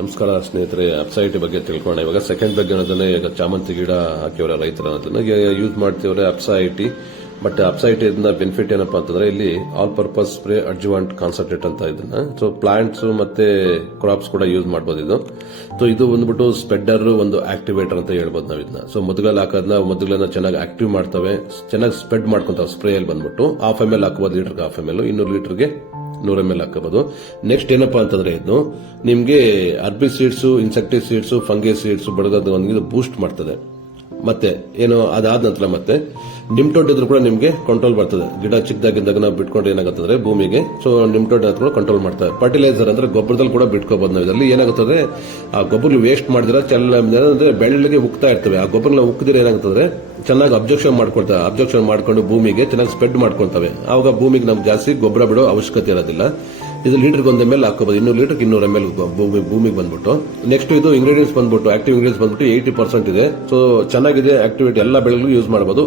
ನಮಸ್ಕಾರ ಸ್ನೇಹಿತರೆ, ಅಪ್ಸೈಟಿ ಬಗ್ಗೆ ತಿಳ್ಕೊಳ್ಳೋಣ. ಇವಾಗ ಸೆಕೆಂಡ್ ಬಗ್ಗೆ ಅನ್ನೋದನ್ನ ಈಗ ಚಾಮಂತಿ ಗಿಡ ಹಾಕಿವರ ರೈತರ ಅನ್ನೋದನ್ನ ಯೂಸ್ ಮಾಡ್ತೀವ್ರೆ ಅಪ್ಸೈಟಿ. ಬಟ್ ಅಪ್ಸೈಟಿ ಬೆನಿಫಿಟ್ ಏನಪ್ಪಾ ಅಂತಂದ್ರೆ ಇಲ್ಲಿ ಆಲ್ ಪರ್ಪಸ್ ಸ್ಪ್ರೇ ಅಡ್ಜುವಾಂಟ್ ಕಾನ್ಸಂಟ್ರೇಟ್ ಅಂತ ಇದನ್ನ ಸೊ ಪ್ಲಾಂಟ್ಸ್ ಮತ್ತೆ ಕ್ರಾಪ್ಸ್ ಕೂಡ ಯೂಸ್ ಮಾಡಬಹುದು ಇದು. ಸೊ ಇದು ಬಂದ್ಬಿಟ್ಟು ಸ್ಪೆಡ್ಡರ್ ಒಂದು ಆಕ್ಟಿವೇಟರ್ ಅಂತ ಹೇಳ್ಬೋದು ನಾವು ಇದನ್ನ. ಸೊ ಮೊದಲಲ್ಲಿ ಹಾಕೋದನ್ನ ಮೊದಲನ್ನ ಚೆನ್ನಾಗಿ ಆಕ್ಟಿವ್ ಮಾಡ್ತವೆ, ಚೆನ್ನಾಗಿ ಸ್ಪ್ರೆಡ್ ಮಾಡ್ಕೊಂತಾವೆ. ಸ್ಪ್ರೇ ಅಲ್ಲಿ ಬಂದ್ಬಿಟ್ಟು ಹಾಫ್ ml ಹಾಕಬಹುದು, ಲೀಟರ್ಗೆ ಹಾಫ್ ml, 200 ಲೀಟರ್ಗೆ 100 ml ಹಾಕಬಹುದು. ನೆಕ್ಸ್ಟ್ ಏನಪ್ಪಾ ಅಂತಂದ್ರೆ ಇದು ನಿಮ್ಗೆ ಅರ್ಬಿಸೈಡ್ಸ್, ಇನ್ಸೆಕ್ಟಿಸೈಡ್ಸ್, ಫಂಗಿಸೈಡ್ಸ್ ಬಡಗೋದು ಬೂಸ್ಟ್ ಮಾಡ್ತದೆ. ಮತ್ತೆ ಏನು ಅದಾದ ನಂತರ ಮತ್ತೆ ನಿಮ್ಟೋಡ್ ಇದ್ರೂ ಕೂಡ ನಿಮ್ಗೆ ಕಂಟ್ರೋಲ್ ಬರ್ತದೆ. ಗಿಡ ಚಿಕ್ಕದಾಗಿದ್ದಾಗ ನಾವು ಬಿಟ್ಕೊಂಡ್ರೆ ಏನಾಗುತ್ತದೆ ಭೂಮಿಗೆ, ಸೊ ನಿಮ್ಟೋಡ್ ಕೂಡ ಕಂಟ್ರೋಲ್ ಮಾಡ್ತದೆ. ಫರ್ಟಿಲೈಸರ್ ಅಂದ್ರೆ ಗೊಬ್ಬರದಲ್ಲಿ ಕೂಡ ಬಿಟ್ಕೋಬಹುದು ನಾವು. ಇದರಲ್ಲಿ ಏನಾಗುತ್ತದೆ, ಆ ಗೊಬ್ಬರ ವೇಸ್ಟ್ ಮಾಡಿದ್ರೆ ಅಂದ್ರೆ ಬೆಳ್ಳಿಗೆ ಉಕ್ತಾ ಇರ್ತವೆ. ಆ ಗೊಬ್ಬರ ಉಕ್ಕಿದ್ರೆ ಏನಾಗುತ್ತದೆ, ಚೆನ್ನಾಗಿ ಅಬ್ಜರ್ಷನ್ ಮಾಡ್ಕೊಳ್ತವೆ. ಅಬ್ಜರ್ಷನ್ ಮಾಡ್ಕೊಂಡು ಭೂಮಿಗೆ ಚೆನ್ನಾಗಿ ಸ್ಪ್ರೆಡ್ ಮಾಡ್ಕೊಳ್ತವೆ. ಆವಾಗ ಭೂಮಿಗೆ ನಮ್ಗೆ ಜಾಸ್ತಿ ಗೊಬ್ಬರ ಬಿಡೋ ಅವಶ್ಯಕತೆ ಇರೋದಿಲ್ಲ. ಇದು ಲೀಟರ್ಗೆ 1 ml ಹಾಕೋಬಹುದು, 200 ಲೀಟರ್ಗೆ 200 ml ಭೂಮಿಗೆ ಬಂದ್ಬಿಟ್ಟು. ನೆಕ್ಸ್ಟ್ ಇದು ಇಂಗ್ರೀಡಿಯೆಂಟ್ಸ್ ಬಂದ್ಬಿಟ್ಟು ಆಕ್ಟಿವ್ ಇಂಗ್ರೀಡಿಯೆಂಟ್ಸ್ ಬಂದ್ಬಿಟ್ಟು 80% ಇದೆ. ಸೊ ಚೆನ್ನಾಗಿದೆ, ಆಕ್ಟಿವಿಟಿ ಎಲ್ಲ ಬೆಳೆಗಳಿಗೂ ಯೂಸ್ ಮಾಡಬಹುದು.